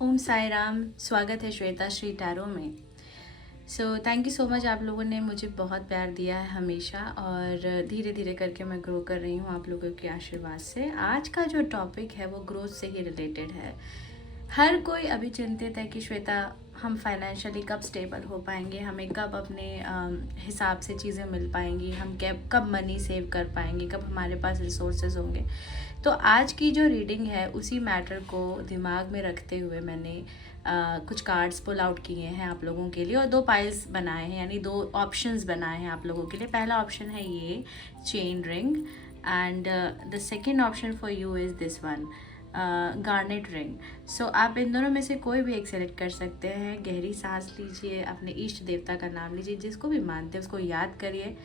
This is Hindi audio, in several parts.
ओम साई राम। स्वागत है श्वेता श्री टैरो में। Thank you so much. आप लोगों ने मुझे बहुत प्यार दिया है हमेशा, और धीरे धीरे करके मैं ग्रो कर रही हूँ आप लोगों के आशीर्वाद से। आज का जो टॉपिक है वो ग्रोथ से ही रिलेटेड है। हर कोई अभी चिंतित है कि श्वेता हम फाइनेंशियली कब स्टेबल हो पाएंगे, हमें कब अपने हिसाब से चीज़ें मिल पाएंगी, हम कब मनी सेव कर पाएंगे, कब हमारे पास रिसोर्सेज होंगे। तो आज की जो रीडिंग है उसी मैटर को दिमाग में रखते हुए मैंने कुछ कार्ड्स पुल आउट किए हैं आप लोगों के लिए, और 2 पाइल्स बनाए हैं, यानी 2 ऑप्शंस बनाए हैं आप लोगों के लिए। पहला ऑप्शन है ये chain ring, and the second option for you is this one, garnet ring. So आप इन दोनों में से कोई भी एक सेलेक्ट कर सकते हैं। गहरी सांस लीजिए, अपने इष्ट देवता का नाम लीजिए, जिसको भी मानते हैं उसको याद करिए,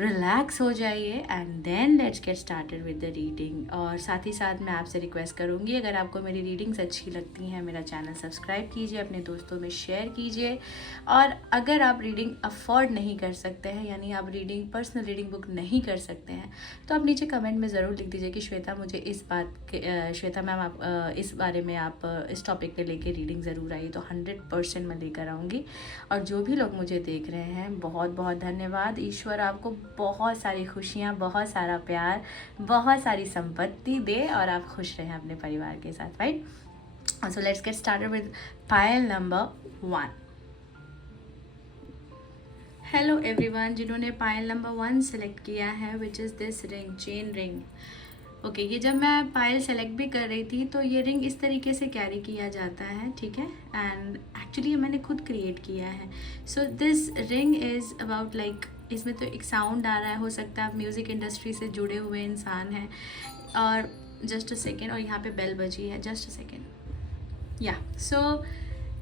रिलैक्स हो जाइए, and then let's get started with the reading. और साथ ही साथ मैं आपसे रिक्वेस्ट करूँगी, अगर आपको मेरी रीडिंग्स अच्छी लगती हैं, मेरा चैनल सब्सक्राइब कीजिए, अपने दोस्तों में शेयर कीजिए। और अगर आप रीडिंग अफोर्ड नहीं कर सकते हैं, यानी आप रीडिंग पर्सनल रीडिंग बुक नहीं कर सकते हैं, तो आप नीचे कमेंट में ज़रूर लिख दीजिए कि श्वेता मुझे इस बात के श्वेता मैम आप इस बारे में आप इस टॉपिक पे लेके रीडिंग ज़रूर आई, तो 100% मैं लेकर आऊँगी। और जो भी लोग मुझे देख रहे हैं, बहुत बहुत धन्यवाद। ईश्वर आपको बहुत सारी खुशियाँ, बहुत सारा प्यार, बहुत सारी संपत्ति दे, और आप खुश रहें अपने परिवार के साथ, right? So let's get started with pile number 1। Hello everyone, जिन्होंने पायल नंबर 1 सेलेक्ट किया है, which is this ring, chain ring. Okay, ये जब मैं पायल सेलेक्ट भी कर रही थी तो ये रिंग इस तरीके से कैरी किया जाता है, ठीक है? एंड एक्चुअली ये मैंने खुद क्रिएट किया है। So this ring is about like, इसमें तो एक साउंड आ रहा है, हो सकता है आप म्यूज़िक इंडस्ट्री से जुड़े हुए इंसान हैं। और जस्ट अ सेकेंड, और यहाँ पे बेल बजी है, जस्ट अ सेकेंड। या सो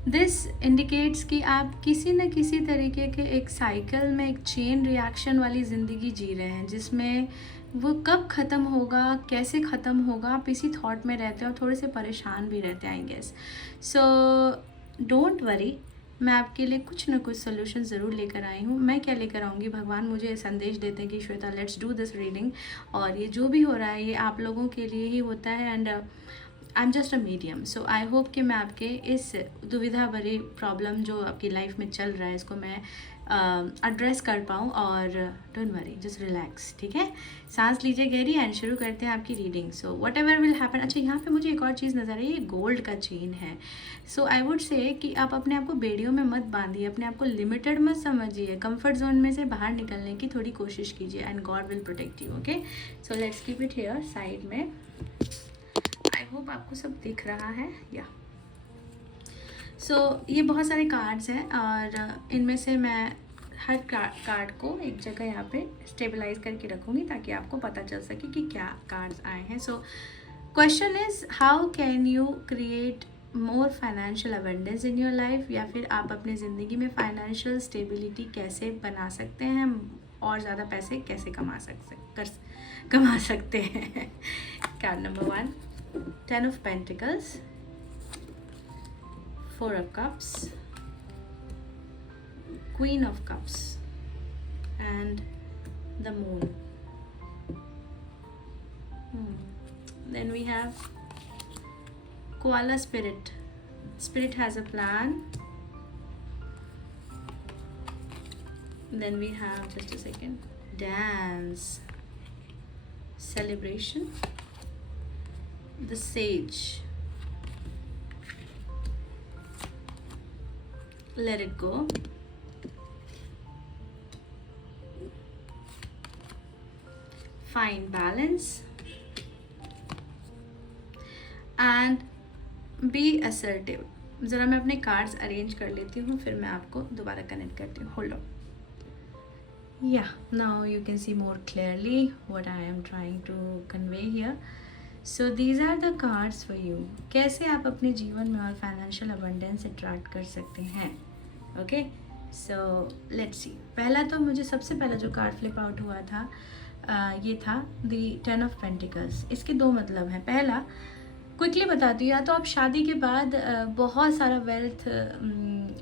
दिस इंडिकेट्स कि आप किसी न किसी तरीके के एक साइकिल में, एक चेन रिएक्शन वाली ज़िंदगी जी रहे हैं, जिसमें वो कब ख़त्म होगा, कैसे ख़त्म होगा, आप इसी थॉट में रहते हैं और थोड़े से परेशान भी रहते हैं, I guess. So don't worry, मैं आपके लिए कुछ ना कुछ सोल्यूशन ज़रूर लेकर आई हूँ। मैं क्या लेकर आऊँगी, भगवान मुझे संदेश देते हैं कि Shweta let's do this reading, और ये जो भी हो रहा है ये आप लोगों के लिए ही होता है, and I am just a medium. So I hope कि मैं आपके इस दुविधा भरी प्रॉब्लम जो आपकी लाइफ में चल रहा है, इसको मैं एड्रेस कर पाऊँ। और डोंट वरी, जस्ट रिलैक्स, ठीक है? सांस लीजिए गहरी, एंड शुरू करते हैं आपकी reading. So what ever will happen. अच्छा, यहाँ पे मुझे एक और चीज़ नज़र आई, ये गोल्ड का चेन है। सो आई वुड से कि आप अपने आप को बेड़ियों में मत बांधिए, अपने आप को लिमिटेड मत समझिए, कंफर्ट जोन में से बाहर निकलने की थोड़ी कोशिश कीजिए, and God will protect you. Okay, so let's keep it here side में। आई होप आपको सब दिख रहा है। या सो ये बहुत सारे कार्ड्स हैं, और इनमें से मैं हर कार्ड को एक जगह यहाँ पे स्टेबलाइज करके रखूँगी, ताकि आपको पता चल सके कि क्या कार्ड्स आए हैं। So question is, how can you create more financial abundance in your life, या फिर आप अपनी ज़िंदगी में फाइनेंशियल स्टेबिलिटी कैसे बना सकते हैं, और ज़्यादा पैसे कैसे कमा सकते हैं। Card number 1, 10 of Pentacles, 4 of Cups, Queen of Cups, and the Moon. Then we have Koala Spirit. Spirit has a plan. Then we have, just a second, Dance, Celebration, the Sage, Let It Go, Find Balance, and Be Assertive. ज़रा मैं अपने कार्ड्स अरेंज कर लेती हूँ, फिर मैं आपको दोबारा कनेक्ट करती हूँ। Hold on. Yeah, now you can see more clearly what I am trying to convey here. So these are the cards for you. कैसे आप अपने जीवन में और फाइनेंशियल अबंडेंस अट्रैक्ट कर सकते हैं। Okay, so let's see. पहला तो मुझे सबसे पहला जो कार्ड फ्लिप आउट हुआ था ये था द 10 of Pentacles। इसके 2 मतलब हैं। पहला, क्विकली बताती हूँ, या तो आप शादी के बाद बहुत सारा वेल्थ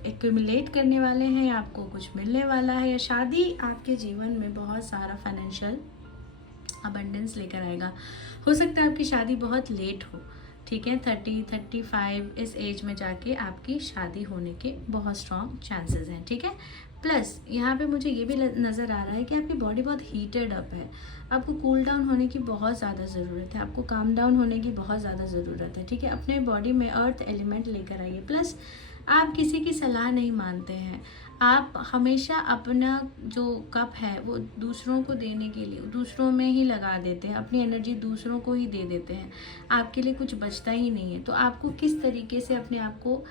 एक्यूमुलेट करने वाले हैं, या आपको कुछ मिलने वाला है, या शादी आपके जीवन में बहुत सारा फाइनेंशियल अबंडेंस लेकर आएगा। हो सकता है आपकी शादी बहुत लेट हो, ठीक ठीक है। 30-35 इस एज में जाके आपकी शादी होने के बहुत स्ट्रॉन्ग चांसेस हैं, ठीक है। प्लस यहाँ पे मुझे ये भी नज़र आ रहा है कि आपकी बॉडी बहुत हीटेड अप है, आपको कूल डाउन होने की बहुत ज़्यादा ज़रूरत है, आपको काम डाउन होने की बहुत ज़्यादा ज़रूरत है, ठीक है। अपने बॉडी में अर्थ एलिमेंट लेकर आइए। प्लस आप किसी की सलाह नहीं मानते हैं, आप हमेशा अपना जो कप है वो दूसरों को देने के लिए दूसरों में ही लगा देते हैं, अपनी एनर्जी दूसरों को ही दे देते हैं, आपके लिए कुछ बचता ही नहीं है। तो आपको किस तरीके से अपने आप को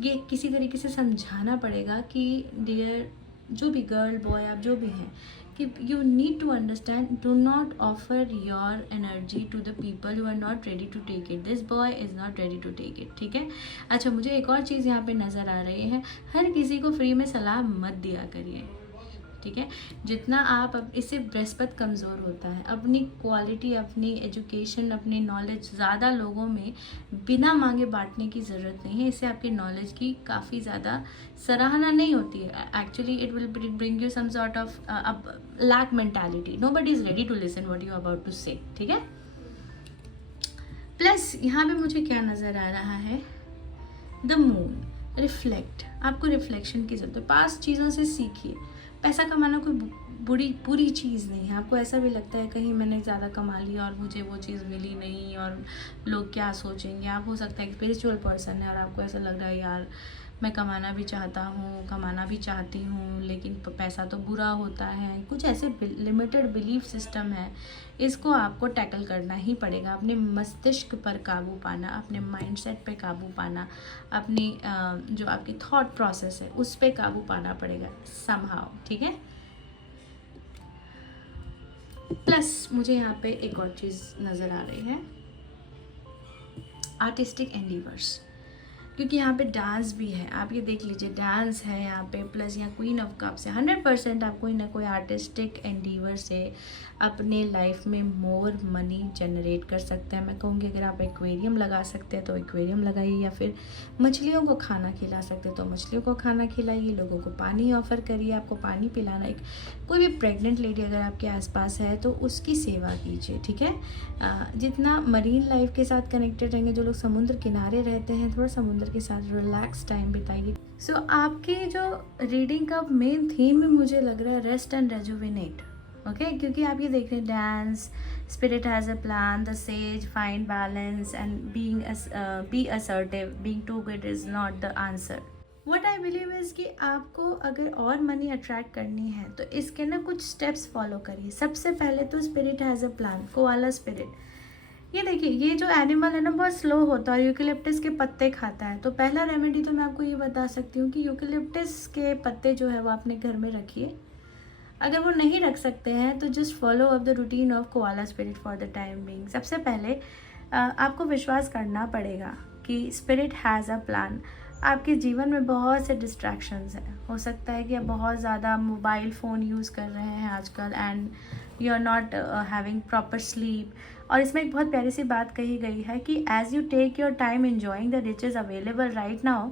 ये किसी तरीके से समझाना पड़ेगा कि डियर जो भी गर्ल बॉय आप जो भी हैं, कि you need to understand, do not offer your energy to the people you are not ready to take it, this boy is not ready to take it, ठीक है। अच्छा, मुझे एक और चीज़ यहाँ पे नज़र आ रही है, हर किसी को फ्री में सलाह मत दिया करिए, ठीक है। जितना आप इससे बृहस्पति कमज़ोर होता है। अपनी क्वालिटी, अपनी एजुकेशन, अपनी नॉलेज ज़्यादा लोगों में बिना मांगे बांटने की ज़रूरत नहीं है। इससे आपकी नॉलेज की काफ़ी ज़्यादा सराहना नहीं होती है। Actually it will bring you some sort of lack mentality, nobody is ready to listen what you about to say, ठीक है। प्लस यहाँ पे मुझे क्या नज़र आ रहा है, द मून, रिफ्लेक्ट, आपको रिफ्लेक्शन की ज़रूरत है। पास्ट चीज़ों से सीखिए। पैसा कमाना कोई बुरी चीज़ नहीं है। आपको ऐसा भी लगता है कहीं मैंने ज़्यादा कमा लिया और मुझे वो चीज़ मिली नहीं और लोग क्या सोचेंगे। आप हो सकता है स्पिरिचुअल पर्सन है और आपको ऐसा लग रहा है यार मैं कमाना भी चाहता हूँ, कमाना भी चाहती हूँ, लेकिन पैसा तो बुरा होता है। कुछ ऐसे लिमिटेड बिलीफ सिस्टम है, इसको आपको टैकल करना ही पड़ेगा। अपने मस्तिष्क पर काबू पाना, अपने माइंडसेट पे काबू पाना, अपनी जो आपकी थॉट प्रोसेस है उस पे काबू पाना पड़ेगा समहाउ, ठीक है। प्लस मुझे यहाँ पे एक और चीज़ नज़र आ रही है, आर्टिस्टिक एंडीवर्स, क्योंकि यहाँ पे डांस भी है। आप ये देख लीजिए, डांस है यहाँ पे, प्लस यहाँ क्वीन ऑफ कप्स है। 100% आप कोई ना कोई आर्टिस्टिक एंडीवर से अपने लाइफ में मोर मनी जनरेट कर सकते हैं। मैं कहूँगी अगर आप एक्वेरियम लगा सकते हैं तो एक्वेरियम लगाइए, या फिर मछलियों को खाना खिला सकते हैं तो मछलियों को खाना खिलाइए, लोगों को पानी ऑफ़र करिए। आपको पानी पिलाना, एक कोई भी प्रेग्नेंट लेडी अगर आपके आसपास है तो उसकी सेवा कीजिए, ठीक है। जितना मरीन लाइफ के साथ कनेक्टेड रहेंगे, जो लोग समुद्र किनारे रहते हैं, थोड़ा समुद्र के साथ रिलैक्स टाइम बिताइए। सो आपकी जो रीडिंग का मेन थीम में मुझे लग रहा है रेस्ट एंड रेजुविनेट, ओके, क्योंकि आप ये देख रहे हैं dance, spirit has a plan, the sage, find balance and be assertive, being too good is not the answer. What I believe is कि आपको अगर और मनी अट्रैक्ट करनी है तो इसके ना कुछ स्टेप्स फॉलो करिए। सबसे पहले तो spirit has a plan, koala spirit, ये देखिए, ये जो एनिमल है ना बहुत स्लो होता है और यूकेलिप्टस के पत्ते खाता है। तो पहला रेमेडी तो मैं आपको ये बता सकती हूँ कि यूकेलिप्टस के पत्ते जो है वो अपने घर में रखिए। अगर वो नहीं रख सकते हैं तो just follow up the routine of koala spirit for the time being. सबसे पहले आपको विश्वास करना पड़ेगा कि स्पिरिट हैज़ अ प्लान। आपके जीवन में बहुत से डिस्ट्रैक्शंस हैं। हो सकता है कि आप बहुत ज़्यादा मोबाइल फ़ोन यूज़ कर रहे हैं आजकल and you are not having proper sleep. और इसमें एक बहुत प्यारी सी बात कही गई है कि as you take your time enjoying the riches available right now,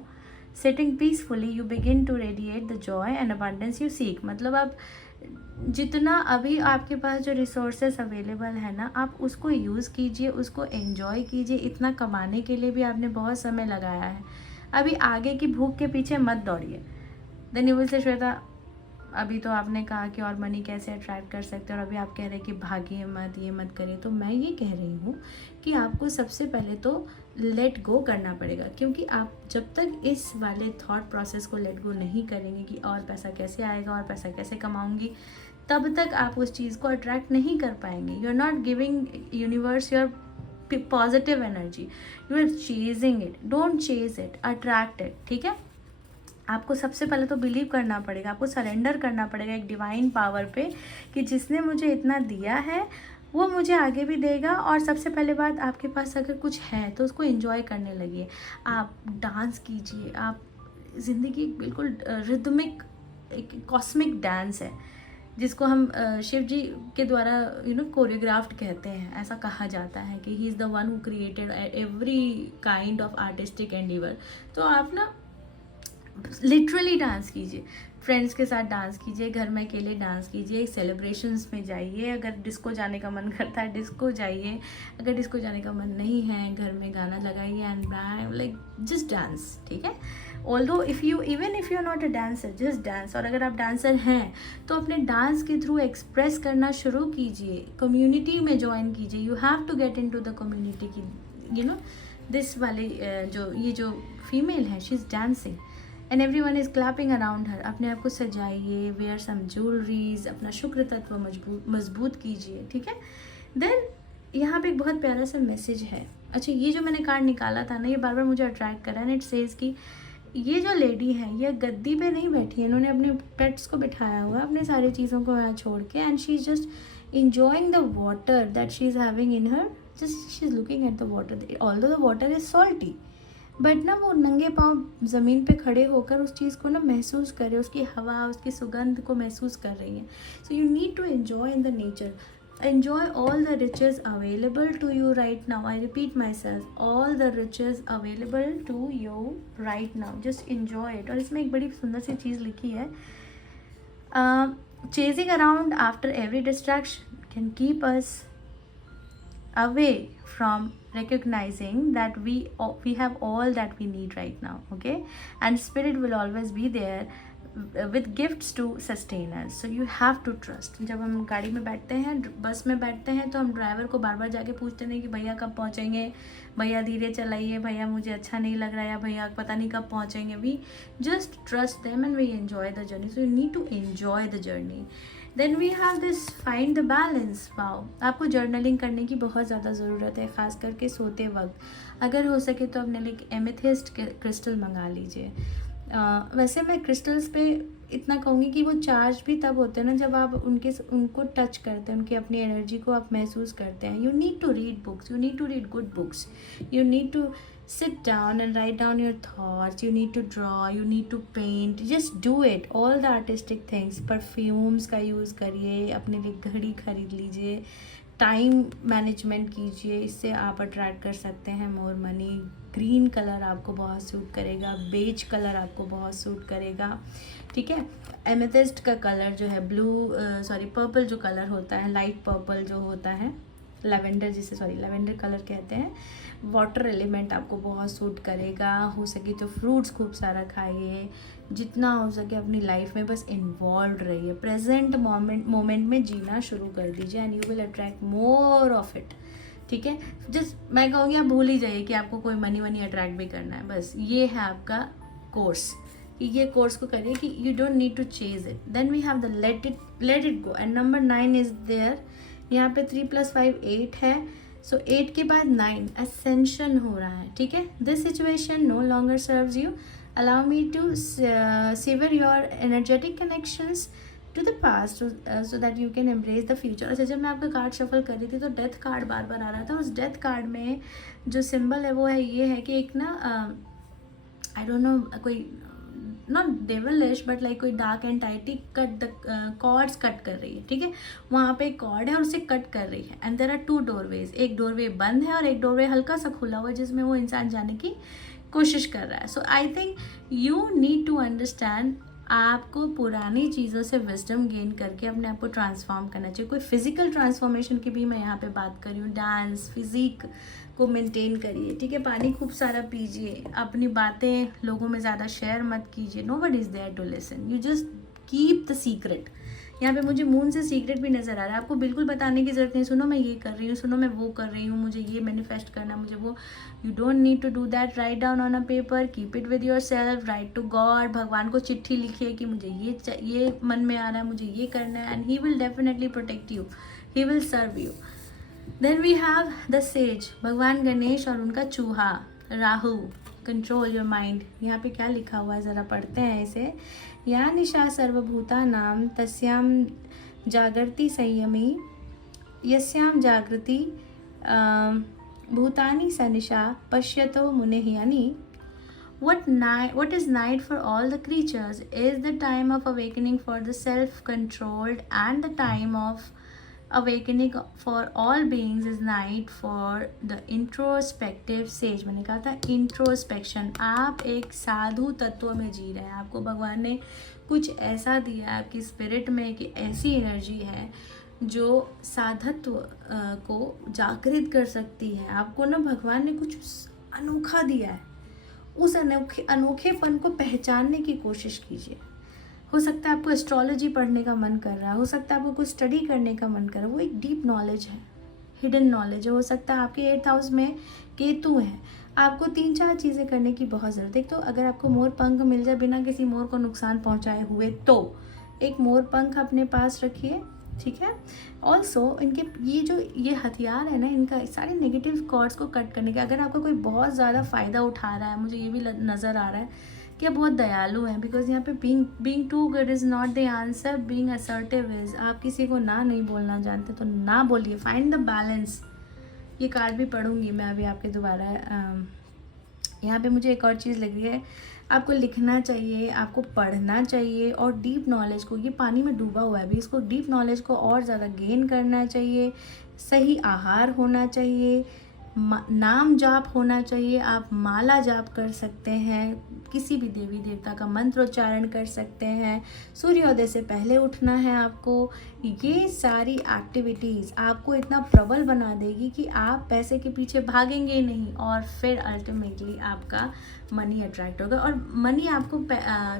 sitting peacefully, you begin to radiate the joy and abundance you seek. मतलब आप जितना अभी आपके पास जो रिसोर्सेस अवेलेबल है ना, आप उसको यूज़ कीजिए, उसको एंजॉय कीजिए। इतना कमाने के लिए भी आपने बहुत समय लगाया है, अभी आगे की भूख के पीछे मत दौड़िए। Then you will say Shweta, अभी तो आपने कहा कि और मनी कैसे अट्रैक्ट कर सकते हैं और अभी आप कह रहे हैं कि भागिए मत, ये मत करिए। तो मैं ये कह रही हूँ कि आपको सबसे पहले तो लेट गो करना पड़ेगा, क्योंकि आप जब तक इस वाले थॉट प्रोसेस को लेट गो नहीं करेंगे कि और पैसा कैसे आएगा और पैसा कैसे कमाऊंगी, तब तक आप उस चीज़ को अट्रैक्ट नहीं कर पाएंगे। You are not giving universe your positive energy, you are chasing it. Don't chase it, attract it, ठीक है। आपको सबसे पहले तो बिलीव करना पड़ेगा, आपको सरेंडर करना पड़ेगा एक डिवाइन पावर पे कि जिसने मुझे इतना दिया है वो मुझे आगे भी देगा। और सबसे पहले बात, आपके पास अगर कुछ है तो उसको एंजॉय करने लगिए। आप डांस कीजिए, आप ज़िंदगी बिल्कुल रिदमिक, एक कॉस्मिक डांस है जिसको हम शिव जी के द्वारा कोरियोग्राफ्ड कहते हैं। ऐसा कहा जाता है कि he is the one who created every kind of artistic endeavour. तो आप ना लिटरली डांस कीजिए, फ्रेंड्स के साथ डांस कीजिए, घर में अकेले डांस कीजिए, सेलिब्रेशंस में जाइए, अगर डिस्को जाने का मन करता है डिस्को जाइए, अगर डिस्को जाने का मन नहीं है घर में गाना लगाइए एंड लाइक जस्ट डांस, ठीक है। Although if you are not a dancer, just dance. और अगर आप डांसर हैं तो अपने डांस के थ्रू एक्सप्रेस करना शुरू कीजिए, कम्युनिटी में ज्वाइन कीजिए, you have to get in to the community की, यू नो दिस वाले जो फीमेल है she is dancing and everyone is clapping around her. अपने आप को सजाइए, वेयर सम ज्वेलरीज, अपना शुक्र तत्व मजबूत कीजिए, ठीक है। देन यहाँ पे एक बहुत प्यारा सा मैसेज है। अच्छा, ये जो मैंने कार्ड निकाला था ना, ये बार बार मुझे अट्रैक्ट करा एंड इट सेज कि ये जो लेडी है ये गद्दी पे नहीं बैठी है, इन्होंने अपने पेट्स को बिठाया हुआ है, अपने सारी चीज़ों को यहाँ छोड़ के, and she is just enjoying the water that she is having in her, just she is looking at the water, although the water is salty, but ना वो नंगे पाँव ज़मीन पे खड़े होकर उस चीज़ को ना महसूस कर रहे हैं, उसकी हवा, उसकी सुगंध को महसूस कर रही हैं। So you need to enjoy in the nature, enjoy all the riches available to you right now. I repeat myself, all the riches available to you right now, just enjoy it. और इसमें एक बड़ी सुंदर सी चीज़ लिखी है, chasing around after every distraction can keep us away from recognizing that we have all that we need right now, okay, and spirit will always be there with gifts to sustain us, so you have to trust. जब हम गाड़ी में बैठते हैं, बस में बैठते हैं, तो हम ड्राइवर को बार बार जाके पूछते नहीं कि भैया कब पहुँचेंगे, भैया धीरे चलाइए, भैया मुझे अच्छा नहीं लग रहा है, या भैया पता नहीं कब पहुँचेंगे। We just trust them and we enjoy the journey, so you need to enjoy the journey. Then we have this find the balance. Wow, आपको जर्नलिंग करने की बहुत ज़्यादा ज़रूरत है, ख़ास करके सोते वक्त। अगर हो सके तो अपने लिए एमेथिस्ट क्रिस्टल मंगा लीजिए। वैसे मैं क्रिस्टल्स पे इतना कहूँगी कि वो चार्ज भी तब होते हैं ना जब आप उनको टच करते हैं, उनकी अपनी एनर्जी को आप महसूस करते हैं। You need to read books, you need to read good books, you need to sit down and write down your thoughts, you need to draw, you need to paint, just do it, all the artistic things। Perfumes का यूज़ करिए, अपने लिए घड़ी खरीद लीजिए, टाइम मैनेजमेंट कीजिए, इससे आप अट्रैक्ट कर सकते हैं मोर मनी। ग्रीन कलर आपको बहुत सूट करेगा, बेज कलर आपको बहुत सूट करेगा, ठीक है। एमेथिस्ट का कलर जो है पर्पल जो कलर होता है, लाइट पर्पल जो होता है, लेवेंडर कलर कहते हैं, वाटर एलिमेंट आपको बहुत सूट करेगा। हो सके तो फ्रूट्स खूब सारा खाइए, जितना हो सके अपनी लाइफ में बस इन्वॉल्व रहिए, प्रेजेंट मोमेंट में जीना शुरू कर दीजिए and you will attract more of it, ठीक है। जस्ट मैं कहूँगी आप भूल ही जाइए कि आपको कोई मनी अट्रैक्ट भी करना है, बस ये है आपका कोर्स, कि ये कोर्स को करिए कि you don't need to chase it. Then we have the let it go and number 9 is there. यहाँ पे 3 + 5 8 है, सो 8 के बाद 9 असेंशन हो रहा है, ठीक है। This situation no longer serves you, allow me to sever your energetic connections to the past so that you can embrace the future. अच्छा, जब मैं आपका कार्ड शफल कर रही थी तो डेथ कार्ड बार बार आ रहा था। उस डेथ कार्ड में जो सिंबल है वो है ये है कि एक ना आई डोंट नो, कोई नॉट डेविलिश बट लाइक कोई dark entity cut the cords cut कर रही है, ठीक है। वहाँ पे एक कॉर्ड है और उसे कट कर रही है एंड देयर आर 2 डोरवेज, एक डोरवे बंद है और एक डोरवे हल्का सा खुला हुआ है जिसमें वो इंसान जाने की कोशिश कर रहा है। So I think you need to understand, आपको पुरानी चीज़ों से विजडम गेन करके अपने आप को ट्रांसफॉर्म करना चाहिए। कोई फिजिकल ट्रांसफॉर्मेशन की भी मैं यहाँ पे बात कर रही हूँ, डांस, फिजिक को मेंटेन करिए, ठीक है। पानी खूब सारा पीजिए, अपनी बातें लोगों में ज़्यादा शेयर मत कीजिए, nobody is there to listen, you just keep the secret. यहाँ पे मुझे मून से सीक्रेट भी नज़र आ रहा है, आपको बिल्कुल बताने की ज़रूरत नहीं, सुनो मैं ये कर रही हूँ, सुनो मैं वो कर रही हूँ, मुझे ये मैनिफेस्ट करना, मुझे वो। You don't need to do that, write down on a paper, keep it with yourself, write to God, भगवान को चिट्ठी लिखिए कि मुझे ये मन में आ रहा है, मुझे ये करना है, and he will definitely protect you, he will serve you. Then we have the sage, भगवान गणेश और उनका चूहा राहु, कंट्रोल योर माइंड। यहाँ पे क्या लिखा हुआ है ज़रा पढ़ते हैं इसे। या निशा सर्वभूता नाम तस्याम जागृति संयमी, यस्याम जागृति भूतानि सनिशा पश्यतो मुनिः। यानी what is night for all the creatures is the time of awakening for the self-controlled and the time of awakening for all beings is night for the introspective says. मैंने कहा था इंट्रोस्पेक्शन, आप एक साधु तत्व में जी रहे हैं, आपको भगवान ने कुछ ऐसा दिया है आपकी स्पिरिट में कि ऐसी एनर्जी है जो साधत्व को जागृत कर सकती है। आपको ना भगवान ने कुछ अनोखा दिया है, उस अनोखेपन को पहचानने की कोशिश कीजिए। हो सकता है आपको एस्ट्रोलॉजी पढ़ने का मन कर रहा है, हो सकता है आपको कुछ स्टडी करने का मन कर रहा है, वो एक डीप नॉलेज है, हिडन नॉलेज है। हो सकता है आपके 8th हाउस में केतु है, आपको 3-4 चीज़ें करने की बहुत ज़रूरत है। तो अगर आपको मोर पंख मिल जाए बिना किसी मोर को नुकसान पहुंचाए हुए, तो एक मोर पंख अपने पास रखिए, ठीक है। ऑल्सो इनके ये हथियार है ना, इनका सारे नेगेटिव कॉर्ड्स को कट करने का। अगर आपका कोई बहुत ज़्यादा फ़ायदा उठा रहा है, मुझे ये भी नज़र आ रहा है कि आप बहुत दयालु हैं, बिकॉज यहाँ पे being too good is not the answer, being assertive is. आप किसी को ना नहीं बोलना जानते तो ना बोलिए, फाइंड द बैलेंस। ये कार्ड भी पढ़ूंगी मैं अभी आपके दोबारा। यहाँ पे मुझे एक और चीज़ लग रही है, आपको लिखना चाहिए, आपको पढ़ना चाहिए और डीप नॉलेज को, ये पानी में डूबा हुआ है अभी, इसको डीप नॉलेज को और ज़्यादा गेन करना चाहिए। सही आहार होना चाहिए, नाम जाप होना चाहिए, आप माला जाप कर सकते हैं, किसी भी देवी देवता का मंत्रोच्चारण कर सकते हैं, सूर्योदय से पहले उठना है आपको। ये सारी एक्टिविटीज़ आपको इतना प्रबल बना देगी कि आप पैसे के पीछे भागेंगे ही नहीं, और फिर अल्टीमेटली आपका मनी अट्रैक्ट होगा। और मनी आपको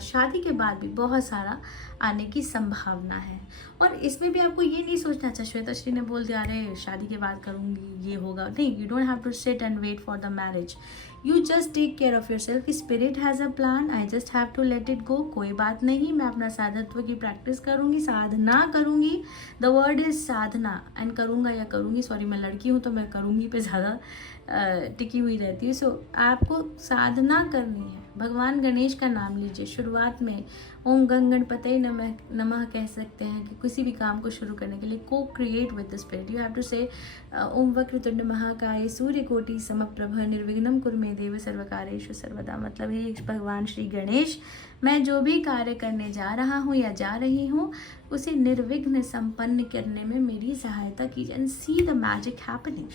शादी के बाद भी बहुत सारा आने की संभावना है। और इसमें भी आपको ये नहीं सोचना, अच्छा श्वेताश्री ने बोल दिया अरे शादी के बाद करूँगी ये होगा, नहीं, you don't have to sit and wait for the marriage, you just take care of yourself. Spirit has a plan, I just have to let it go. कोई बात नहीं, मैं अपना साधत्व की प्रैक्टिस करूँगी, साधना करूँगी, the word is Sadhana, and करूँगा या करूँगी, सॉरी मैं लड़की हूँ तो मैं करूँगी पे ज़्यादा टिकी हुई रहती है। सो आपको साधना करनी है, भगवान गणेश का नाम लीजिए शुरुआत में, ओम गंग गणपतये नमः कह सकते हैं कि किसी भी काम को शुरू करने के लिए को create with the spirit. You have to say Om Vakratunda महाकाय सूर्यकोटि समप्रभ निर्विघ्नं कुरु मे देव सर्वकार्येषु सर्वदा। मतलब ये भगवान श्री गणेश, मैं जो भी कार्य करने जा रहा हूँ या जा रही हूँ उसे निर्विघ्न संपन्न करने में मेरी सहायता कीजिए, and see the magic happening.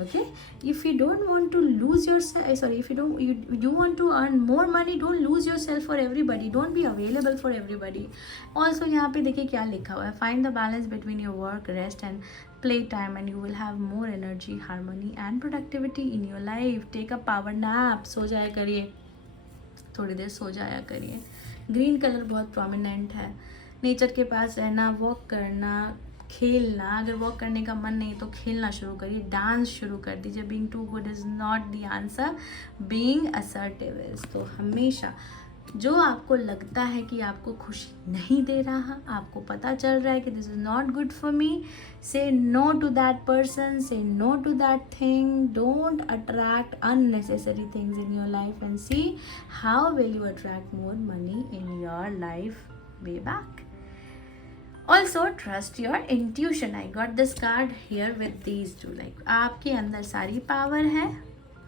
Okay, if you don't want to lose yourself, sorry, if you want to earn more money, don't lose yourself for everybody, don't be available for everybody. Also यहाँ पे देखिए क्या लिखा हुआ है, find the balance between your work, rest and play time and you will have more energy, harmony and productivity in your life. Take a power nap, सो जाया करिए, थोड़ी देर सो जाया करिए। ग्रीन कलर बहुत प्रोमिनेंट है, नेचर के पास रहना, वॉक करना, खेलना। अगर वॉक करने का मन नहीं तो खेलना शुरू करिए, डांस शुरू कर दीजिए। Being too good is not the answer, being assertive is. तो हमेशा जो आपको लगता है कि आपको खुशी नहीं दे रहा, आपको पता चल रहा है कि this is not good for me, say no to that person, say no to that thing. Don't attract unnecessary things in your life and see how will you attract more money in your life way back. Also trust your intuition. I got this card here with these two. Like आपके अंदर सारी पावर है,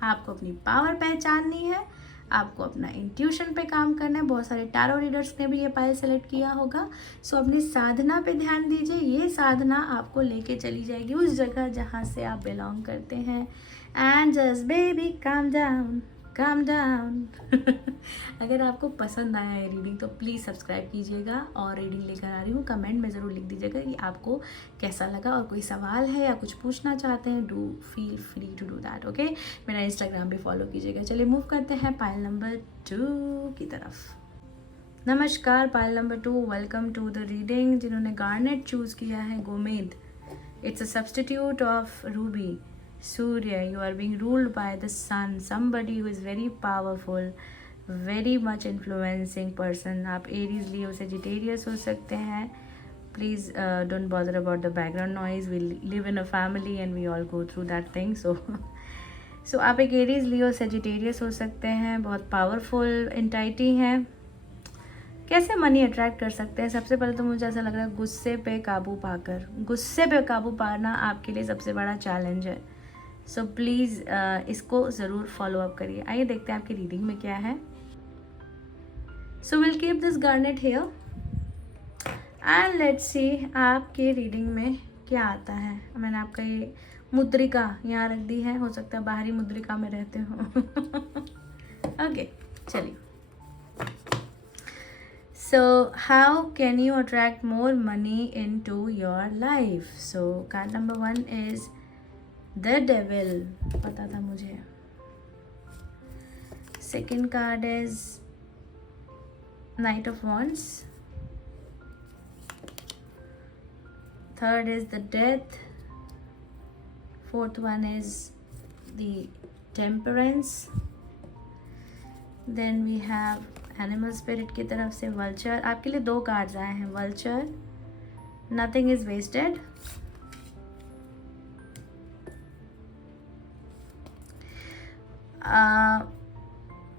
आपको अपनी पावर पहचाननी है, आपको अपना इंट्यूशन पे काम करना है। बहुत सारे टैरो रीडर्स ने भी ये पाइल सेलेक्ट किया होगा। सो अपनी साधना पे ध्यान दीजिए, ये साधना आपको लेके चली जाएगी उस जगह जहाँ से आप बिलोंग करते हैं। And just baby calm down, calm down. अगर आपको पसंद आया है रीडिंग तो प्लीज़ सब्सक्राइब कीजिएगा, और रीडिंग लेकर आ रही हूँ, कमेंट में ज़रूर लिख दीजिएगा कि आपको कैसा लगा, और कोई सवाल है या कुछ पूछना चाहते हैं, do feel free to do that. Okay, मेरा इंस्टाग्राम भी फॉलो कीजिएगा। चलिए मूव करते हैं पाइल नंबर 2 की तरफ। नमस्कार pile number 2, welcome to the reading. जिन्होंने गार्नेट चूज़ किया है, गोमेद, it's a substitute of ruby. Surya, you are being ruled by the sun, somebody who is very powerful, very much influencing person. आप एरीज लियो सेजिटेरियस हो सकते हैं। Please don't bother about the background noise. We live in a family and we all go through that thing. So आप एक एरीज लियो सेजिटेरियस हो सकते हैं, बहुत पावरफुल एंटाइटी हैं। कैसे मनी अट्रैक्ट कर सकते हैं? सबसे पहले तो मुझे ऐसा लग रहा है गुस्से पे काबू पाकर, गुस्से पे काबू पाना आपके लिए सबसे बड़ा चैलेंज है। सो प्लीज़ इसको ज़रूर फॉलो अप करिए। आइए देखते हैं आपकी रीडिंग में क्या है। So will keep this garnet here and let's see आपके रीडिंग में क्या आता है। मैंने आपका ये मुद्रिका यहाँ रख दी है, हो सकता है बाहरी मुद्रिका में रहते हो। ओके चलिए। So how can you attract more money into your life? So card number 1 is the devil, पता था मुझे। Second card is Knight of Wands. Third is the Death. Fourth one is the Temperance. Then we have animal spirit की तरफ से वल्चर। आपके लिए 2 कार्ड्स आए हैं, vulture, nothing is wasted,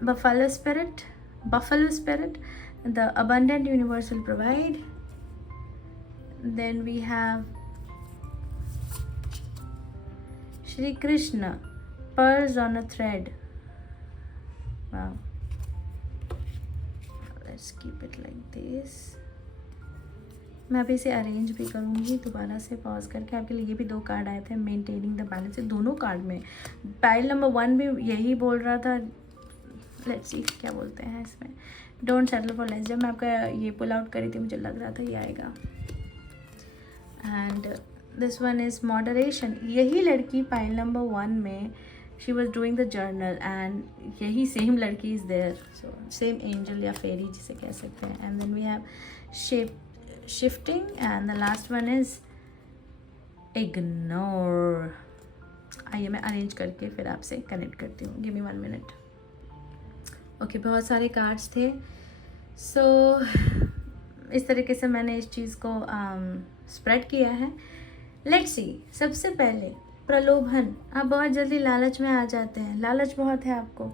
buffalo spirit, the abundant universe will provide. Then we have Shri Krishna, pearls on a thread. Wow, let's keep it like this. मैं अभी इसे अरेंज भी करूँगी दोबारा से पॉज करके। आपके लिए ये भी 2 कार्ड आए थे, मेंटेनिंग द बैलेंस। दोनों कार्ड में पाइल नंबर 1 भी यही बोल रहा था। लेट्स सी क्या बोलते हैं इसमें, डोंट सेटल फॉर लेस। जब मैं आपका ये पुल आउट करी थी मुझे लग रहा था ये आएगा। And this one is moderation. यही लड़की पाइल नंबर 1 में she was doing the journal and यही सेम लड़की is there, so same angel या fairy जिसे कह सकते हैं। and then we have shifting and the last one is ignore। आइए मैं अरेंज करके फिर आपसे कनेक्ट करती हूँ, गिव मी 1 मिनट। ओके, बहुत सारे कार्ड्स थे। सो इस तरीके से मैंने इस चीज़ को स्प्रेड किया है। लेट्स सी, सबसे पहले प्रलोभन। आप बहुत जल्दी लालच में आ जाते हैं, लालच बहुत है आपको,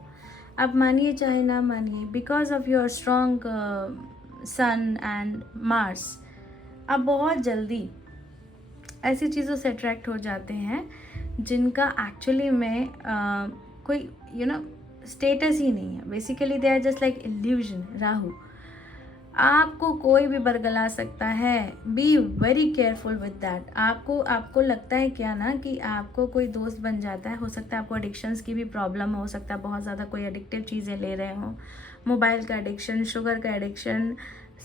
आप मानिए चाहे ना मानिए, because of your strong sun and Mars. आप बहुत जल्दी ऐसी चीज़ों से अट्रैक्ट हो जाते हैं जिनका एक्चुअली में कोई स्टेटस ही नहीं है। Basically they are just like illusion. Rahu, आपको कोई भी बरगला सकता है। Be very careful with that. आपको लगता है क्या ना कि आपको कोई दोस्त बन जाता है। हो सकता है आपको एडिक्शंस की भी प्रॉब्लम हो सकता है, बहुत ज़्यादा कोई एडिक्टिव चीज़ें ले रहे हो, मोबाइल का एडिक्शन, शुगर का एडिक्शन,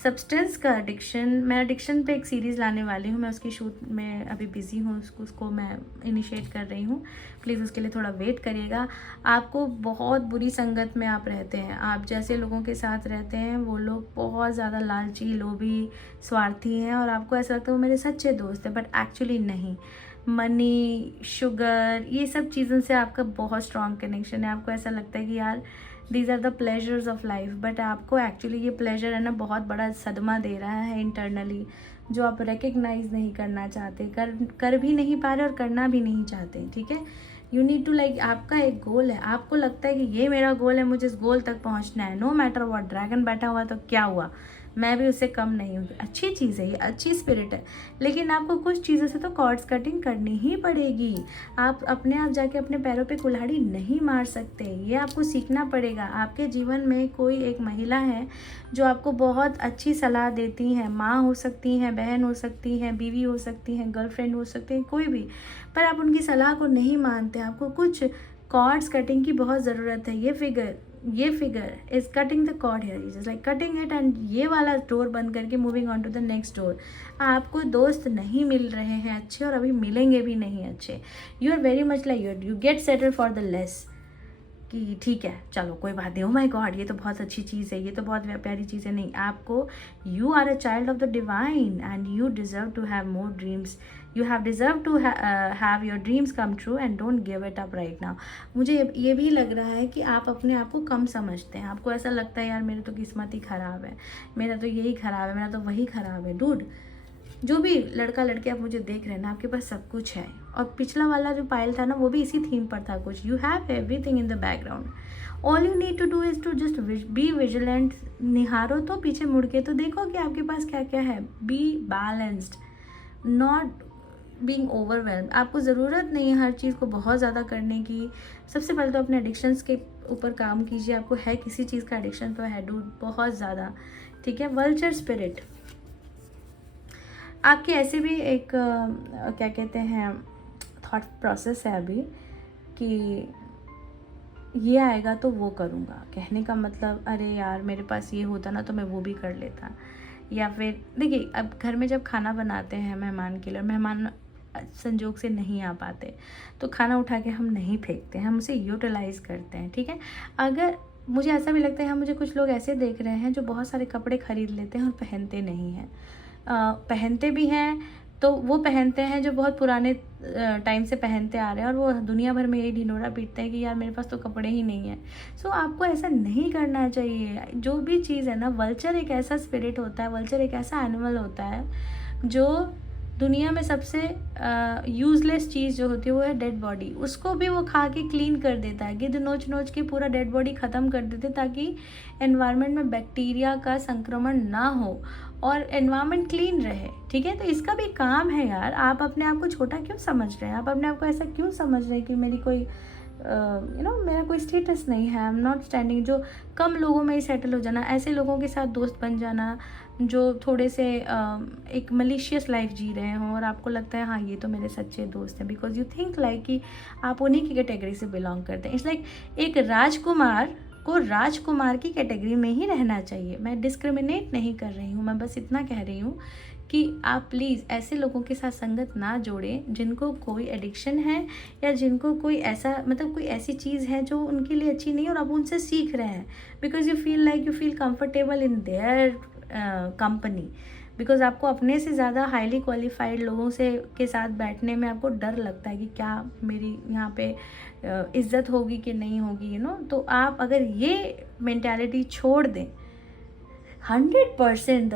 सब्सटेंस का एडिक्शन। मैं एडिक्शन पे एक सीरीज़ लाने वाली हूँ, मैं उसकी शूट में अभी बिज़ी हूँ, उसको मैं इनिशिएट कर रही हूँ। प्लीज़ उसके लिए थोड़ा वेट करिएगा। आपको बहुत बुरी संगत में आप रहते हैं, आप जैसे लोगों के साथ रहते हैं वो लोग बहुत ज़्यादा लालची, लोभी, स्वार्थी हैं और आपको ऐसा लगता है वो मेरे सच्चे दोस्त हैं, बट एक्चुअली नहीं। मनी, शुगर, ये सब चीज़ों से आपका बहुत स्ट्रॉन्ग कनेक्शन है। आपको ऐसा लगता है कि यार these are the pleasures of life, but आपको एक्चुअली ये प्लेजर है ना बहुत बड़ा सदमा दे रहा है इंटरनली, जो आप रिकग्नाइज नहीं करना चाहते, कर भी नहीं पा रहे और करना भी नहीं चाहते। ठीक है, यू नीड टू लाइक, आपका एक गोल है, आपको लगता है कि ये मेरा गोल है, मुझे इस गोल तक पहुंचना है, नो मैटर व्हाट। ड्रैगन बैठा हुआ तो क्या हुआ, मैं भी उससे कम नहीं हूँ। अच्छी चीज़ है ये, अच्छी स्पिरिट है, लेकिन आपको कुछ चीज़ों से तो कॉर्ड्स कटिंग करनी ही पड़ेगी। आप अपने आप जाके अपने पैरों पे कुल्हाड़ी नहीं मार सकते, ये आपको सीखना पड़ेगा। आपके जीवन में कोई एक महिला है जो आपको बहुत अच्छी सलाह देती हैं, माँ हो सकती हैं, बहन हो सकती हैं, बीवी हो सकती हैं, गर्लफ्रेंड हो सकती है, कोई भी, पर आप उनकी सलाह को नहीं मानते। आपको कुछ कॉर्ड्स कटिंग की बहुत ज़रूरत है। ये figure is cutting the cord here, is like cutting it, and ये वाला डोर बंद करके moving on to the next door. आपको दोस्त नहीं मिल रहे हैं अच्छे और अभी मिलेंगे भी नहीं अच्छे। You are very much like you get settle for the less, कि ठीक है चलो कोई बात नहीं, ओ माय गॉड ये तो बहुत अच्छी चीज़ है, ये तो बहुत प्यारी चीज़ है। नहीं, आपको, you are a child of the divine and you deserve to have more dreams, you have deserve to have your dreams come true and don't give it up right now. मुझे ये भी लग रहा है कि आप अपने आप को कम समझते हैं। आपको ऐसा लगता है यार मेरी तो किस्मत ही ख़राब है, मेरा तो यही ख़राब है, मेरा तो वही ख़राब है। डूड, जो भी लड़का लड़के आप मुझे देख रहे हैं ना, आपके पास सब कुछ है। और पिछला वाला जो पायल था ना वो भी इसी थीम पर था कुछ। You have everything in the background, all you need to do is to just be vigilant. निहारो तो, पीछे मुड़ के तो देखो कि आपके पास क्या क्या है। Be balanced, not being overwhelm. आपको ज़रूरत नहीं है हर चीज़ को बहुत ज़्यादा करने की। सबसे पहले तो अपने एडिक्शंस के ऊपर काम कीजिए। आपको है किसी चीज़ का एडिक्शन तो है डूड, बहुत ज़्यादा। ठीक है, वल्चर स्पिरिट, आपके ऐसे भी एक क्या कहते हैं थॉट प्रोसेस है अभी कि ये आएगा तो वो करूँगा। कहने का मतलब अरे यार मेरे पास ये होता ना तो मैं वो भी कर लेता। या फिर देखिए अब घर में जब खाना बनाते हैं मेहमान के लिए, और मेहमान संजोग से नहीं आ पाते, तो खाना उठा के हम नहीं फेंकते हैं, हम उसे यूटिलाइज़ करते हैं, ठीक है। अगर मुझे ऐसा भी लगता है, हम मुझे कुछ लोग ऐसे देख रहे हैं जो बहुत सारे कपड़े ख़रीद लेते हैं और पहनते नहीं हैं। पहनते भी हैं तो वो पहनते हैं जो बहुत पुराने टाइम से पहनते आ रहे हैं, और वो दुनिया भर में यही ढिंढोरा पीटते हैं कि यार मेरे पास तो कपड़े ही नहीं हैं। सो आपको ऐसा नहीं करना चाहिए। जो भी चीज़ है ना, वल्चर एक ऐसा स्पिरिट होता है, वल्चर एक ऐसा एनिमल होता है जो दुनिया में सबसे यूज़लेस चीज़ जो होती है वो है डेड बॉडी। उसको भी वो खा के क्लीन कर देता है, गिद्ध नोच नोच के पूरा डेड बॉडी ख़त्म कर देते ताकि एनवायरनमेंट में बैक्टीरिया का संक्रमण ना हो और एनवायरनमेंट क्लीन रहे, ठीक है। तो इसका भी काम है यार। आप अपने आप को छोटा क्यों समझ रहे हैं? आप अपने आप को ऐसा क्यों समझ रहे हैं कि मेरी कोई मेरा कोई स्टेटस नहीं है, आई एम नॉट स्टैंडिंग। जो कम लोगों में ही सेटल हो जाना, ऐसे लोगों के साथ दोस्त बन जाना जो थोड़े से एक मलिशियस लाइफ जी रहे हों और आपको लगता है हाँ ये तो मेरे सच्चे दोस्त हैं, बिकॉज यू थिंक लाइक कि आप उन्हीं की कैटेगरी से बिलोंग करते हैं। इट्स लाइक एक राजकुमार को राजकुमार की कैटेगरी में ही रहना चाहिए। मैं डिस्क्रिमिनेट नहीं कर रही हूँ, मैं बस इतना कह रही हूँ कि आप प्लीज़ ऐसे लोगों के साथ संगत ना जोड़ें जिनको कोई एडिक्शन है या जिनको कोई ऐसा कोई ऐसी चीज़ है जो उनके लिए अच्छी नहीं और आप उनसे सीख रहे हैं, because you feel comfortable in their company. Because आपको अपने से ज़्यादा हाईली क्वालिफाइड लोगों से के साथ बैठने में आपको डर लगता है कि क्या मेरी यहाँ पे इज्जत होगी कि नहीं होगी, तो आप अगर ये मेंटालिटी छोड़ दें, 100%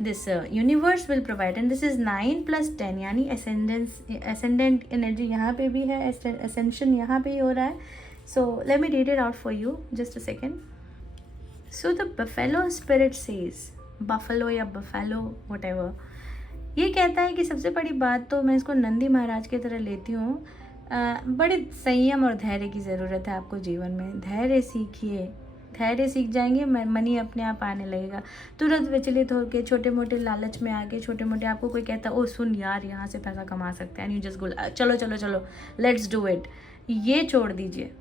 this universe will provide, and this is 9 + 10 यानी ascendant energy यहाँ पे भी है, ascension यहाँ पे ही हो रहा है। So let me read it out for you, just a second. So the buffalo spirit says, buffalo या buffalo whatever, ये कहता है कि सबसे बड़ी बात तो मैं इसको नंदी महाराज की तरह लेती हूँ, बड़े संयम और धैर्य की ज़रूरत है आपको जीवन में। धैर्य सीखिए, धैर्य सीख जाएंगे, मनी अपने आप आने लगेगा। तुरंत विचलित होकर छोटे मोटे लालच में आके, छोटे मोटे आपको कोई कहता है ओ सुन यार यहाँ से पैसा कमा सकते हैं, एंड यू जस्ट गो चलो चलो चलो लेट्स डू इट, ये छोड़ दीजिए।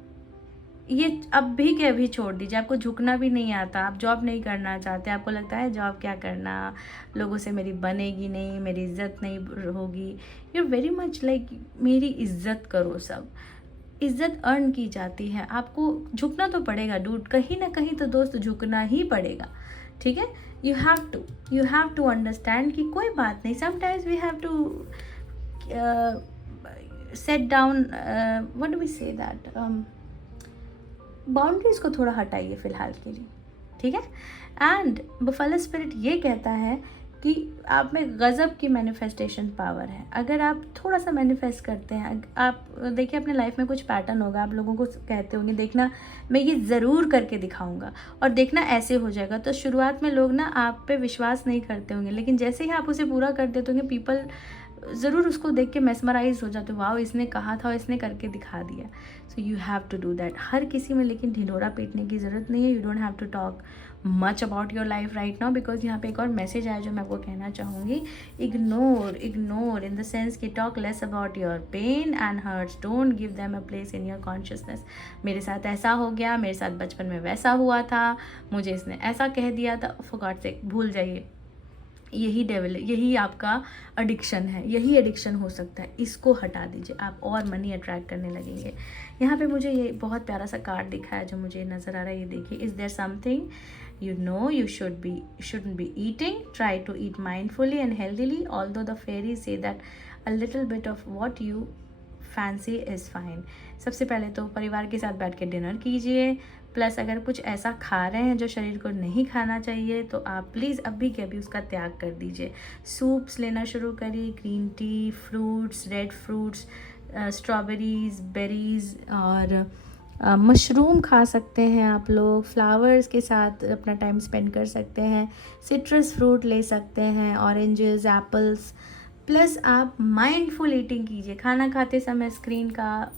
ये अब भी के अभी छोड़ दीजिए। आपको झुकना भी नहीं आता, आप जॉब नहीं करना चाहते, आपको लगता है जॉब क्या करना, लोगों से मेरी बनेगी नहीं, मेरी इज्जत नहीं होगी। यू वेरी मच लाइक मेरी इज्जत करो। सब इज्जत अर्न की जाती है, आपको झुकना तो पड़ेगा डूड, कहीं ना कहीं तो दोस्त झुकना ही पड़ेगा, ठीक है। यू हैव टू अंडरस्टैंड कि कोई बात नहीं, sometimes we have to set down, what do we say that, boundaries को थोड़ा हटाइए फ़िलहाल के लिए, ठीक है। एंड बफेलो स्पिरिट ये कहता है कि आप में गज़ब की मैनिफेस्टेशन पावर है। अगर आप थोड़ा सा मैनिफेस्ट करते हैं, आप देखिए अपने लाइफ में कुछ पैटर्न होगा, आप लोगों को कहते होंगे देखना मैं ये ज़रूर करके दिखाऊंगा और देखना ऐसे हो जाएगा। तो शुरुआत में लोग ना आप पे विश्वास नहीं करते होंगे, लेकिन जैसे ही आप उसे पूरा कर देते होंगे, पीपल ज़रूर उसको देख के मेस्मराइज हो जाते हो, वाओ इसने कहा था और इसने करके दिखा दिया। So you have to do that. हर किसी में लेकिन ढिंढोरा पीटने की ज़रूरत नहीं है। You don't have to talk much about your life right now, because यहाँ पे एक और मैसेज आया जो मैं आपको कहना चाहूँगी। इग्नोर इन द सेंस कि talk less about your pain and hurts, don't give them a place in your consciousness. मेरे साथ ऐसा हो गया, मेरे साथ बचपन में वैसा हुआ था, मुझे इसने ऐसा कह दिया था, फॉर गॉड सेक भूल जाइए। यही डेविल, यही आपका एडिक्शन है, यही एडिक्शन हो सकता है। इसको हटा दीजिए, आप और मनी अट्रैक्ट करने लगेंगे। यहाँ पे मुझे ये बहुत प्यारा सा कार्ड दिखा है जो मुझे नज़र आ रहा है, ये देखिए। Is there something you shouldn't be eating, try to eat mindfully and healthily, although the fairies say that a little bit of what you fancy is fine. सबसे पहले तो परिवार के साथ बैठ के डिनर कीजिए, प्लस अगर कुछ ऐसा खा रहे हैं जो शरीर को नहीं खाना चाहिए तो आप प्लीज़ अभी के अभी उसका त्याग कर दीजिए। सूप्स लेना शुरू करिए, green tea, fruits, red fruits, strawberries, berries और मशरूम खा सकते हैं आप लोग। फ्लावर्स के साथ अपना टाइम स्पेंड कर सकते हैं। सिट्रस फ्रूट ले सकते हैं, ऑरेंजेस, एप्पल्स। प्लस आप माइंडफुल ईटिंग कीजिए। खाना खाते समय स्क्रीन का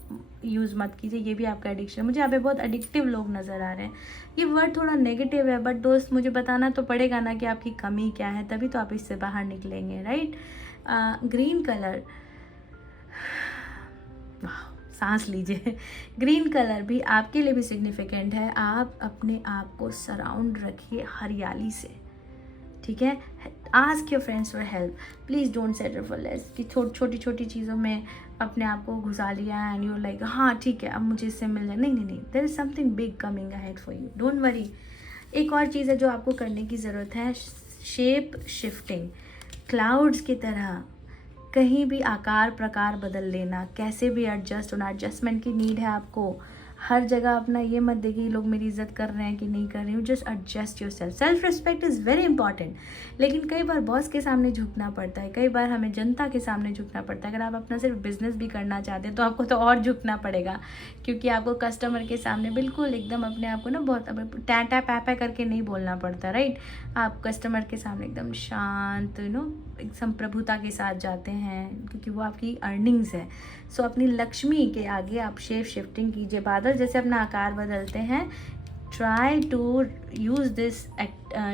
यूज़ मत कीजिए, ये भी आपका एडिक्शन। मुझे यहाँ पे बहुत एडिक्टिव लोग नज़र आ रहे हैं। ये वर्ड थोड़ा नेगेटिव है, बट दोस्त मुझे बताना तो पड़ेगा ना कि आपकी कमी क्या है, तभी तो आप इससे बाहर निकलेंगे, राइट। ग्रीन कलर, सांस लीजिए। ग्रीन कलर भी आपके लिए भी सिग्निफिकेंट है। आप अपने आप को सराउंड रखिए हरियाली से, ठीक है। Ask your friends for help, please don't settle for less कि छोटी छोटी चीज़ों में अपने आप को घुसा लिया एंड यू लाइक हाँ ठीक है अब मुझे इससे मिल जाए। नहीं नहीं नहीं, there is something big coming ahead for you, don't worry. एक और चीज़ है जो आपको करने की ज़रूरत है, शेप शिफ्टिंग। क्लाउड्स की तरह कहीं भी आकार प्रकार बदल लेना, कैसे भी एडजस्ट होना। एडजस्टमेंट की नीड है आपको हर जगह। अपना ये मत देखिए लोग मेरी इज्जत कर रहे हैं कि नहीं कर रही हूँ, just adjust your self. Self respect is very important, लेकिन कई बार बॉस के सामने झुकना पड़ता है, कई बार हमें जनता के सामने झुकना पड़ता है। अगर आप अपना सिर्फ बिजनेस भी करना चाहते हैं तो आपको तो और झुकना पड़ेगा, क्योंकि आपको कस्टमर के सामने बिल्कुल एकदम अपने आप को ना बहुत टैं पै करके नहीं बोलना पड़ता, राइट। आप कस्टमर के सामने एकदम शांत एकदम प्रभुता के साथ जाते हैं, क्योंकि वो आपकी अर्निंग्स है। सो अपनी लक्ष्मी के आगे आप शेप शिफ्टिंग कीजिए। बादल जैसे अपना आकार बदलते हैं, try to use this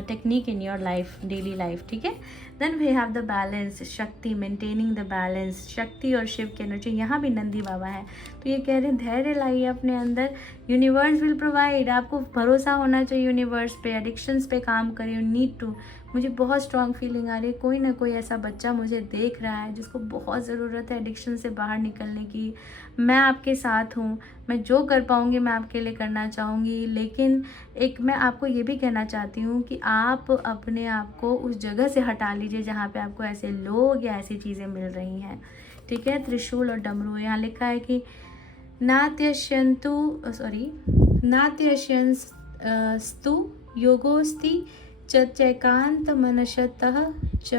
technique in your life, daily life, ठीक है। Then we have the balance, Shakti, maintaining the balance. Shakti और शिव की एनर्जी, यहाँ भी नंदी बाबा है, तो ये कह रहे हैं धैर्य लाइए अपने अंदर, यूनिवर्स विल प्रोवाइड। आपको भरोसा होना चाहिए यूनिवर्स पे, एडिक्शंस पे काम करिए, यू नीड टू। मुझे बहुत स्ट्रॉन्ग फीलिंग आ रही है, कोई ना कोई ऐसा बच्चा मुझे देख रहा है जिसको बहुत ज़रूरत है एडिक्शन से बाहर निकलने की। मैं आपके साथ हूँ, मैं जो कर पाऊँगी मैं आपके लिए करना चाहूँगी, लेकिन एक मैं आपको ये भी कहना चाहती हूँ कि आप अपने आप को उस जगह से हटा लीजिए जहाँ पे आपको ऐसे लोग या ऐसी चीज़ें मिल रही हैं, ठीक है। त्रिशूल और डमरू, यहाँ लिखा है कि नात्यश्यंस्तु योगोस्ति चैकांत मनशतः च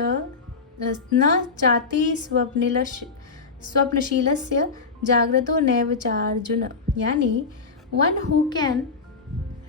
न चाति स्वप्नशीलस्य जाग्रतो नैव चार्जुन। यानी one who can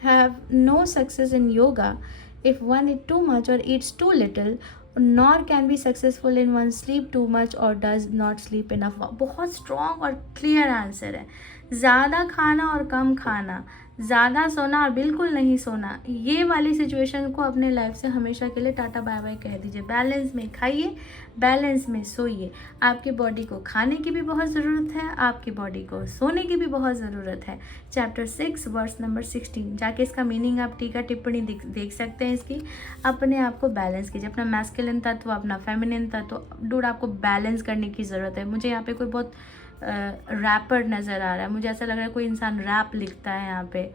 have no success in yoga if one eats too much or eats too little, nor can be successful in one sleep too much or does not sleep enough। बहुत स्ट्रॉन्ग और क्लियर आंसर है। ज़्यादा खाना और कम खाना, ज़्यादा सोना और बिल्कुल नहीं सोना, ये वाली सिचुएशन को अपने लाइफ से हमेशा के लिए टाटा बाय बाय कह दीजिए। बैलेंस में खाइए, बैलेंस में सोइए। आपकी बॉडी को खाने की भी बहुत ज़रूरत है, आपकी बॉडी को सोने की भी बहुत ज़रूरत है। चैप्टर 6 वर्स नंबर 16 जाके इसका मीनिंग आप टीका टिप्पणी देख सकते हैं इसकी। अपने आप को बैलेंस कीजिए, अपना मैस्कुलिन तत्व, अपना फेमिनिन तत्व, डूड आपको बैलेंस करने की ज़रूरत है। मुझे यहाँ पे कोई बहुत रैपर नज़र आ रहा है, मुझे ऐसा लग रहा है कोई इंसान रैप लिखता है यहाँ पे।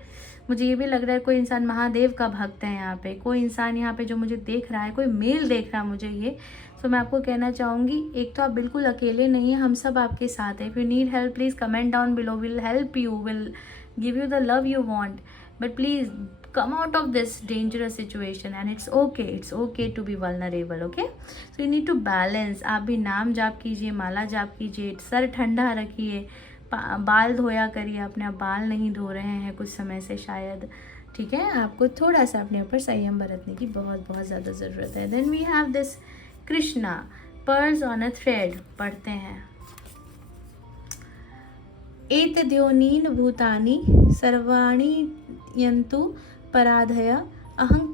मुझे ये भी लग रहा है कोई इंसान महादेव का भक्त है यहाँ पे, कोई इंसान यहाँ पे जो मुझे देख रहा है, कोई मेल देख रहा है मुझे ये। तो मैं आपको कहना चाहूँगी, एक तो आप बिल्कुल अकेले नहीं हैं, हम सब आपके साथ हैं। If you need help please comment down below, will help you, will give you the love you want, but please come out of this dangerous situation and it's okay to be vulnerable, okay। so you need to balance। आप भी नाम जाप कीजिए, माला जाप कीजिए, सर ठंडा रखिए, बाल धोया करिए, अपने आप बाल नहीं धो रहे हैं कुछ समय से शायद, ठीक है। आपको थोड़ा सा अपने ऊपर संयम बरतने की बहुत बहुत ज़्यादा ज़रूरत है। Then we have this Krishna, pearls on a thread, पढ़ते हैं। एतद्योनीन भूतानि सर्वाणि यन्तु पराधय अहं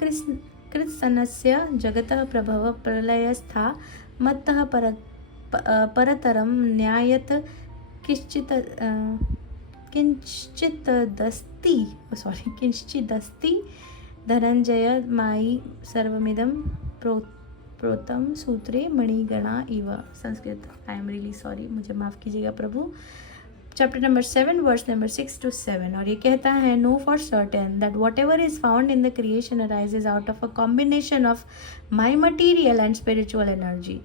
कृत्सनस्य जगतः प्रभव प्रलयस्था मत्तः परतरं न्यायत किंचिदस्ति धनंजय मायि सर्वमिदं प्रोतम सूत्रे मणिगणा इव। Sanskrit, I am really sorry, मुझे माफ़ कीजिएगा प्रभु। Chapter number 7 verse number 6 to 7, और ये कहता है know for certain that whatever is found in the creation arises out of a combination of my material and spiritual energy.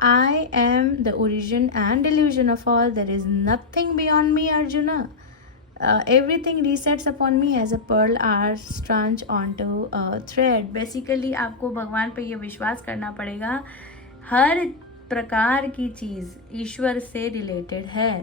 I am the origin and delusion of all. There is nothing beyond me, Arjuna. Everything resets upon me as a pearl are strung onto a thread. Basically आपको भगवान पे ये विश्वास करना पड़ेगा, हर प्रकार की चीज़ ईश्वर से रिलेटेड है।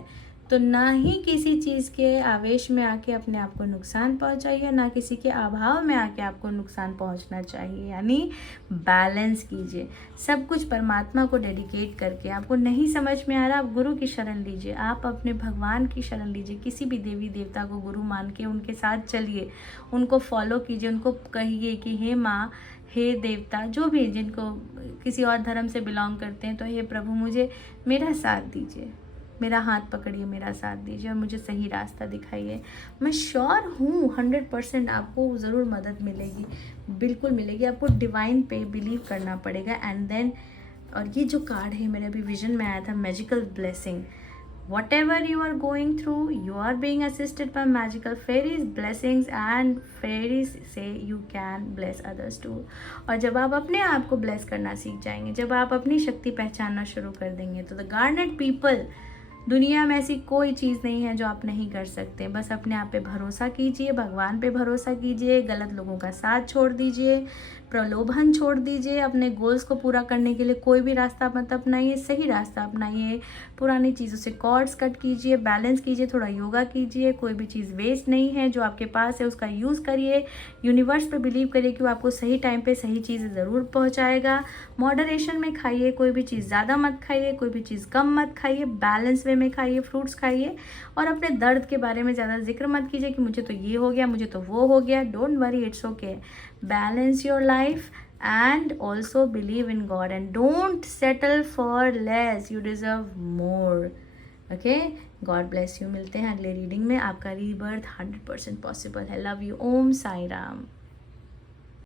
तो ना ही किसी चीज़ के आवेश में आके अपने आप को नुकसान पहुंचाइए, ना किसी के अभाव में आके आपको नुकसान पहुंचना चाहिए। यानी बैलेंस कीजिए, सब कुछ परमात्मा को डेडिकेट करके। आपको नहीं समझ में आ रहा, आप गुरु की शरण लीजिए, आप अपने भगवान की शरण लीजिए, किसी भी देवी देवता को गुरु मान के उनके साथ चलिए, उनको फॉलो कीजिए, उनको कहिए कि हे माँ, हे देवता, जो भी जिनको किसी और धर्म से बिलोंग करते हैं, तो हे प्रभु मुझे मेरा साथ दीजिए, मेरा हाथ पकड़िए, मेरा साथ दीजिए और मुझे सही रास्ता दिखाइए। मैं श्योर हूँ 100% आपको ज़रूर मदद मिलेगी, बिल्कुल मिलेगी। आपको डिवाइन पे बिलीव करना पड़ेगा। एंड देन, और ये जो कार्ड है मेरे अभी विजन में आया था, magical blessing. whatever you are going through, you are being assisted by magical fairies blessings, and fairies say you can bless others too। और जब आप अपने आप को ब्लेस करना सीख जाएंगे, जब आप अपनी शक्ति पहचानना शुरू कर देंगे, तो द गार्नेट पीपल, दुनिया में ऐसी कोई चीज़ नहीं है जो आप नहीं कर सकते। बस अपने आप पे भरोसा कीजिए, भगवान पे भरोसा कीजिए, गलत लोगों का साथ छोड़ दीजिए, प्रलोभन छोड़ दीजिए, अपने गोल्स को पूरा करने के लिए कोई भी रास्ता मत अपनाइए, सही रास्ता अपनाइए, पुरानी चीज़ों से कॉर्ड्स कट कीजिए, बैलेंस कीजिए, थोड़ा योगा कीजिए, कोई भी चीज़ वेस्ट नहीं है, जो आपके पास है उसका यूज़ करिए, यूनिवर्स पे बिलीव करिए कि वो आपको सही टाइम पे सही चीज़ ज़रूर पहुँचाएगा। मॉडरेशन में खाइए, कोई भी चीज़ ज़्यादा मत खाइए, कोई भी चीज़ कम मत खाइए, बैलेंस वे में खाइए, फ्रूट्स खाइए, और अपने दर्द के बारे में ज़्यादा जिक्र मत कीजिए कि मुझे तो ये हो गया, मुझे तो वो हो गया। Don't worry, it's okay. Balance your life and also believe in God and don't settle for less, you deserve more। okay, God bless you। मिलते हैं अगले रीडिंग में। आपका रीबर्थ 100% पॉसिबल है। Love you. ओम साई राम।